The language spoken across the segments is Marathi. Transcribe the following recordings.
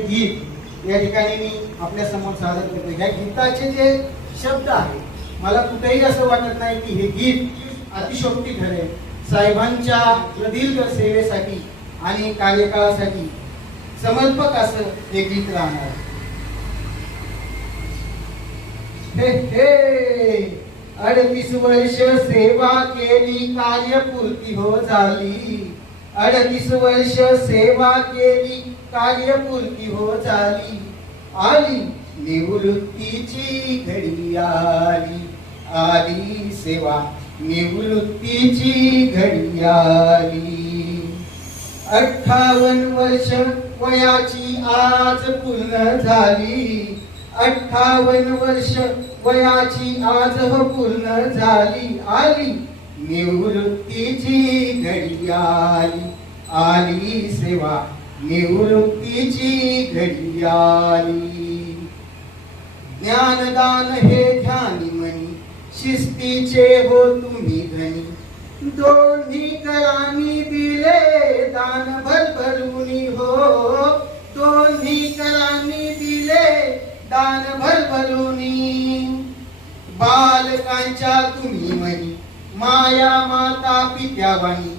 गीत या ठिकाणी मी आपल्या समोर सादर करतो. या गीताचे जे शब्द आहेत मला कुठेही असं वाटत नाही की हे गीत अतिशयोक्ती ठरेल. साहेबांच्या प्रदीर्घ सेवेसाठी आणि कार्यकाळासाठी समर्पक असं हे गीत राहणार. हे हे 38 वर्ष सेवा केली कार्यपूर्ती हो झाली. 38 वर्ष सेवा केली कार्यपूर्ती हो झाली. आली निवृत्तीची घडी आली. आली सेवा निवृत्तीची घडी आली. 58 वर्ष वयाची आज पूर्ण झाली. 58 वर्ष वयाची आज पूर्ण झाली. आली निवृत्तीची घडी आली. आली सेवा निवृत्तीची घडी आली. ज्ञानदान हे ध्यानी मनी शिस्तीचे हो तुम्ही धनी. दोन्ही करांनी दिले दान भरभरूनी हो. दोन्ही करांनी दिले दान भरभरूनी. बालकांच्या तुम्ही मनी माया माता पित्यावानी.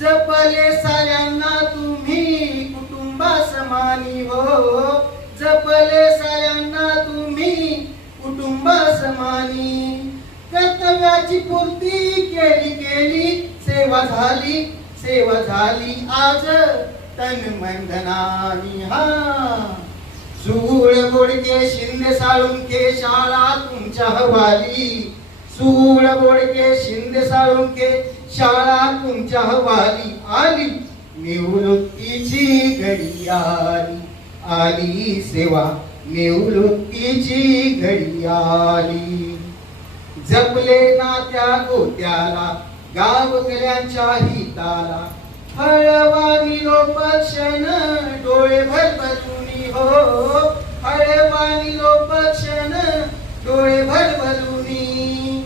जपले साऱ्यांना तुम्ही कुटुंबा समानी हो. जपले साऱ्यांना तुम्ही कुटुंबा समानी. कर्तव्याची पूर्ती केली सेवा झाली. सेवा झाली आज तन मन धनानी. हा सूळ बोडके शिंदे साळुंके शाळा तुमच्या हवाली. सूळ बोडके शिंदे साळुंके शाळा तुमच्या हवाली. आली निवृत्तीची घडी आली. आली सेवा निवृत्तीची घडी आली. जपले नात्या गोत्याला गावकऱ्यांच्या हिताला. हळवा निरोप क्षण डोळे भरभरूनी हो. हळवा निरोप क्षण डोळे भरभरूनी.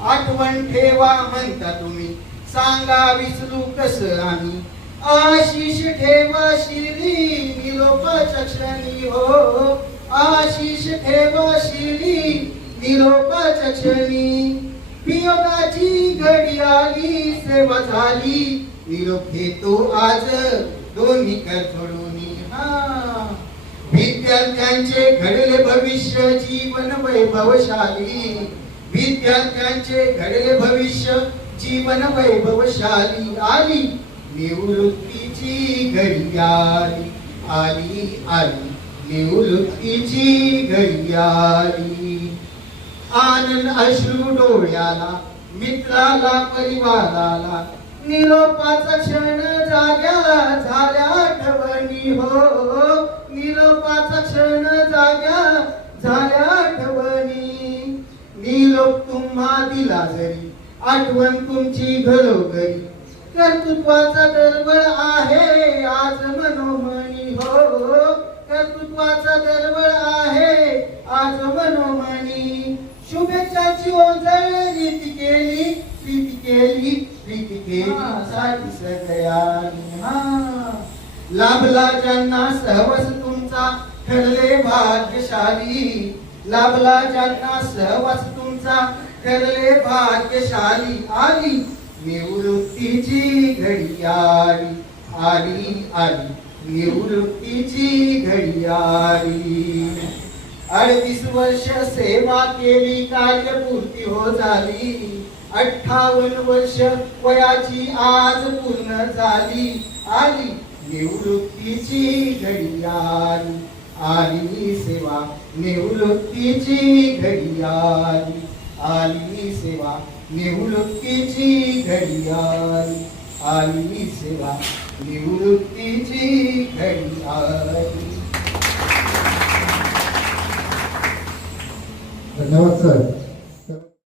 आठवण ठेवा म्हणता तुम्ही सांगा विसरू कसं आम्ही. आशीष ठेवा शिरी निरोपाच्या क्षणी हो. आशीष ठेवा शिरी निरोपाच्या क्षणी. वियोगाची घडी आली सेवा झाली. निरोप घेतो आज दोन्ही कर जोडूनी. हा विद्यार्थ्यांचे घडले भविष्य जीवन वैभवशाली. विद्यार्थ्यांचे घडले भविष्य जीवन वैभवशाली. आली निवृत्तीची घडी आली. आली आली निवृत्तीची घडी आली. आनंद अश्रू डोळ्याला मित्राला परिवाराला. निरोपाचा क्षण जाग्या झाल्या आठवणी हो. निरोपाचा क्षण जाग्या झाल्या आठवणी. निरोप तुम्हा दिला जरी आठवण तुमची घरोघरी. कर्तृत्वाचा गर्व आहे आज मनोमनी हो. कर्तृत्वाचा गर्व आहे आज मनोमनी. शुभेच्छाची ओंजळ रीती केली. प्रीती केली. प्रीती केली साठी सगळ्यांनी. हा लाभला ज्यांना सहवास तुमचा ठरले भाग्यशाली. लाभला ज्यांना सहवास तुमचा ठरले भाग्यशाली. आली निवृत्तीची घडी आली. आली आली निवृत्तीची घडी आली. 38 वर्ष सेवा केली कार्यपूर्ती हो झाली. 58 वर्ष वयाची आज पूर्ण झाली. आली निवृत्तीची घडी आली. आली सेवा निवृत्तीची घडी आली. आली सेवा निवृत्तीची घडी आली. आली सेवा निवृत्तीची घडी आली. धन्यवाद सर.